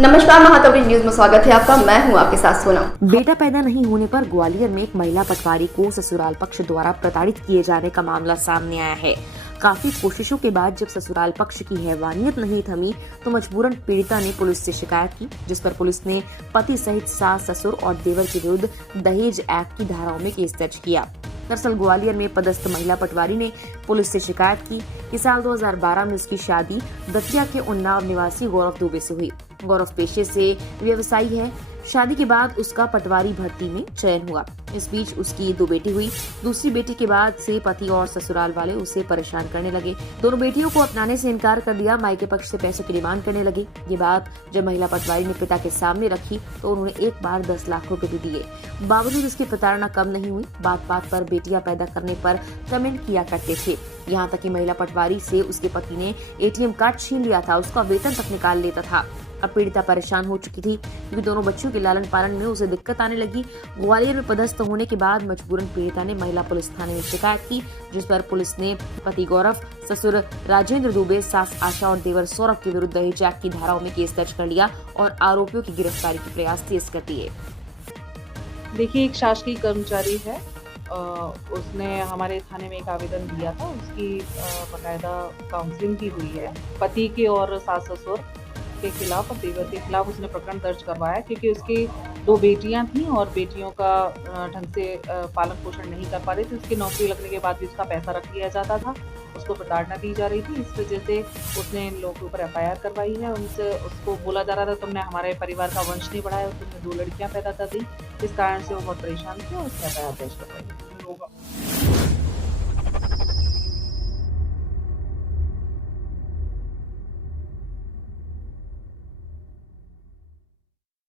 नमस्कार, महातवरी न्यूज में स्वागत है आपका। मैं हूं आपके साथ सोनम। बेटा पैदा नहीं होने पर ग्वालियर में एक महिला पटवारी को ससुराल पक्ष द्वारा प्रताड़ित किए जाने का मामला सामने आया है। काफी कोशिशों के बाद जब ससुराल पक्ष की हैवानियत नहीं थमी तो मजबूरन पीड़िता ने पुलिस से शिकायत की, जिस पर पुलिस ने पति सहित सास, ससुर और देवर के विरुद्ध दहेज एक्ट की धाराओं में केस दर्ज किया। दरअसल ग्वालियर में पदस्थ महिला पटवारी ने पुलिस से शिकायत की कि साल 2012 में उसकी शादी दतिया के उन्नाव निवासी गौरव दुबे से हुई। गौरव पेशे से व्यवसायी है। शादी के बाद उसका पटवारी भर्ती में चयन हुआ। इस बीच उसकी 2 बेटी हुई। दूसरी बेटी के बाद से पति और ससुराल वाले उसे परेशान करने लगे। दोनों बेटियों को अपनाने से इनकार कर दिया। मायके पक्ष से पैसों की डिमांड करने लगे। ये बात जब महिला पटवारी ने पिता के सामने रखी तो उन्होंने एक बार 10 लाख रुपए भी दिए। बावजूद इसकी प्रताड़ना कम नहीं हुई। बात बात पर बेटियां पैदा करने पर कमेंट किया करते थे। यहाँ तक कि महिला पटवारी से उसके पति ने ATM कार्ड छीन लिया था, उसका वेतन तक निकाल लेता था। अब पीड़िता परेशान हो चुकी थी क्योंकि दोनों बच्चों के लालन पालन में उसे दिक्कत आने लगी। ग्वालियर में पदस्थ होने के बाद मजबूरन पीड़िता ने महिला पुलिस थाने में शिकायत की, जिस पर पुलिस ने पति गौरव, ससुर राजेंद्र दुबे, सास आशा और देवर सौरभ के विरुद्ध दहेज एक्ट की धाराओं में केस दर्ज कर लिया और आरोपियों की गिरफ्तारी के प्रयास तेज कर दिए। देखिए, एक शासकीय कर्मचारी है, उसने हमारे थाने में एक आवेदन दिया था। उसकी बाकायदा काउंसलिंग भी हुई है। पति के और सास ससुर के खिलाफ और देवर के खिलाफ उसने प्रकरण दर्ज करवाया क्योंकि उसकी 2 बेटियां थीं और बेटियों का ढंग से पालन पोषण नहीं कर पा रही थी। उसकी नौकरी लगने के बाद भी उसका पैसा रख लिया जाता था, उसको प्रताड़ना दी जा रही थी। इस वजह से उसने इन लोगों के ऊपर FIR करवाई है। उनसे उसको बोला जा रहा था तुमने हमारे परिवार का वंश नहीं बढ़ाया, तुमने 2 लड़कियां पैदा कर दी। इस कारण से वो बहुत परेशान थी और उसने FIR दर्ज करवाई।